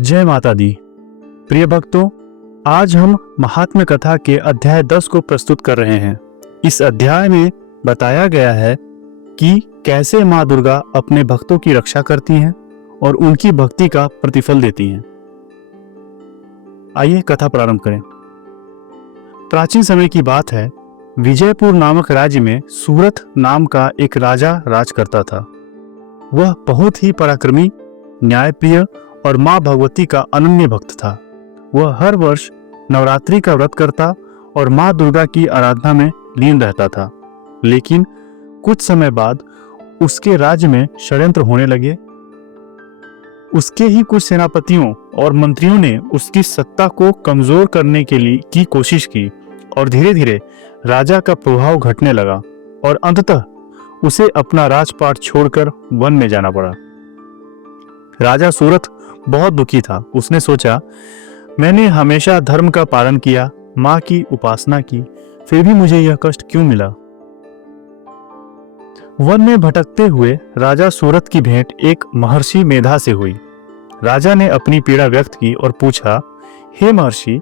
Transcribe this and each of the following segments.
जय माता दी। प्रिय भक्तों, आज हम महात्म्य कथा के अध्याय 10 को प्रस्तुत कर रहे हैं। इस अध्याय में बताया गया है कि कैसे माँ दुर्गा अपने भक्तों की रक्षा करती हैं और उनकी भक्ति का प्रतिफल देती हैं। आइए कथा प्रारंभ करें। प्राचीन समय की बात है। विजयपुर नामक राज्य में सूरत नाम का एक राजा राज करता था। वह बहुत ही पराक्रमी, न्यायप्रिय और माँ भगवती का अनन्य भक्त था। वह हर वर्ष नवरात्रि का व्रत करता और माँ दुर्गा की आराधना में लीन रहता था। लेकिन कुछ समय बाद उसके राज्य में षड्यंत्र होने लगे। उसके ही कुछ सेनापतियों और मंत्रियों ने उसकी सत्ता को कमजोर करने के लिए की कोशिश की और धीरे धीरे राजा का प्रभाव घटने लगा और अंततः उसे अपना राजपाट छोड़कर वन में जाना पड़ा। राजा सूरत बहुत दुखी था। उसने सोचा, मैंने हमेशा धर्म का पालन किया, माँ की उपासना की, फिर भी मुझे यह कष्ट क्यों मिला। वन में भटकते हुए राजा सूरत की भेंट एक महर्षि मेधा से हुई। राजा ने अपनी पीड़ा व्यक्त की और पूछा, हे महर्षि,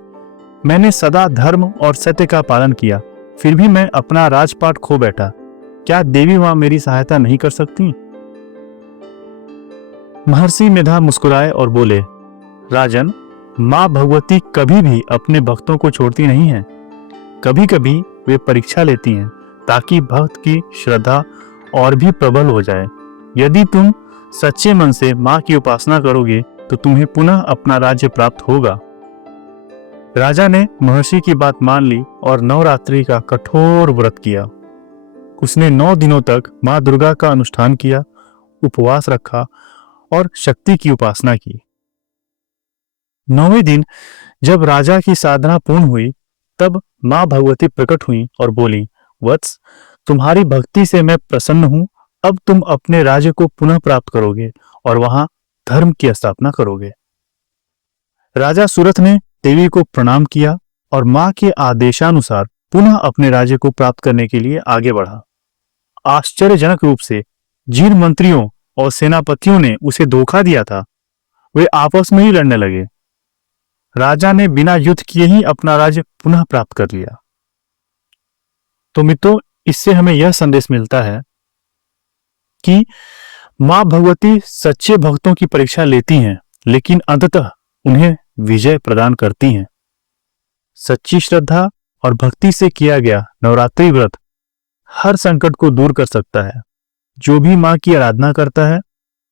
मैंने सदा धर्म और सत्य का पालन किया, फिर भी मैं अपना राजपाट खो बैठा। क्या देवी माँ मेरी सहायता नहीं कर सकती? महर्षि मेधा मुस्कुराए और बोले, राजन, माँ भगवती कभी भी अपने भक्तों को छोड़ती नहीं है। कभी कभी वे परीक्षा लेती हैं ताकि भक्त की श्रद्धा और भी प्रबल हो जाए। यदि तुम सच्चे मन से माँ की उपासना करोगे तो तुम्हें पुनः अपना राज्य प्राप्त होगा। राजा ने महर्षि की बात मान ली और नवरात्रि का कठोर व्रत किया। उसने 9 दिनों तक माँ दुर्गा का अनुष्ठान किया, उपवास रखा और शक्ति की उपासना की। 9वें दिन जब राजा की साधना पूर्ण हुई, तब माँ भगवती प्रकट हुई और बोली, वत्स, तुम्हारी भक्ति से मैं प्रसन्न हूं। अब तुम अपने राज्य को पुनः प्राप्त करोगे और वहां धर्म की स्थापना करोगे। राजा सूरत ने देवी को प्रणाम किया और माँ के आदेशानुसार पुनः अपने राज्य को प्राप्त करने के लिए आगे बढ़ा। आश्चर्यजनक रूप से जिन मंत्रियों और सेनापतियों ने उसे धोखा दिया था, वे आपस में ही लड़ने लगे। राजा ने बिना युद्ध किए ही अपना राज्य पुनः प्राप्त कर लिया। तो मित्रों, इससे हमें यह संदेश मिलता है कि माँ भगवती सच्चे भक्तों की परीक्षा लेती हैं, लेकिन अंततः उन्हें विजय प्रदान करती हैं। सच्ची श्रद्धा और भक्ति से किया गया नवरात्रि व्रत हर संकट को दूर कर सकता है। जो भी माँ की आराधना करता है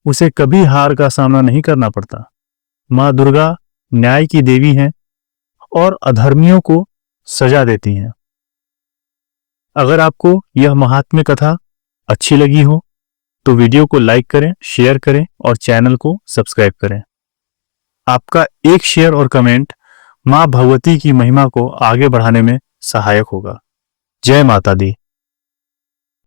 उसे कभी हार का सामना नहीं करना पड़ता। माँ दुर्गा न्याय की देवी हैं और अधर्मियों को सजा देती हैं। अगर आपको यह महात्म्य कथा अच्छी लगी हो तो वीडियो को लाइक करें, शेयर करें और चैनल को सब्सक्राइब करें। आपका एक शेयर और कमेंट माँ भगवती की महिमा को आगे बढ़ाने में सहायक होगा। जय माता दी।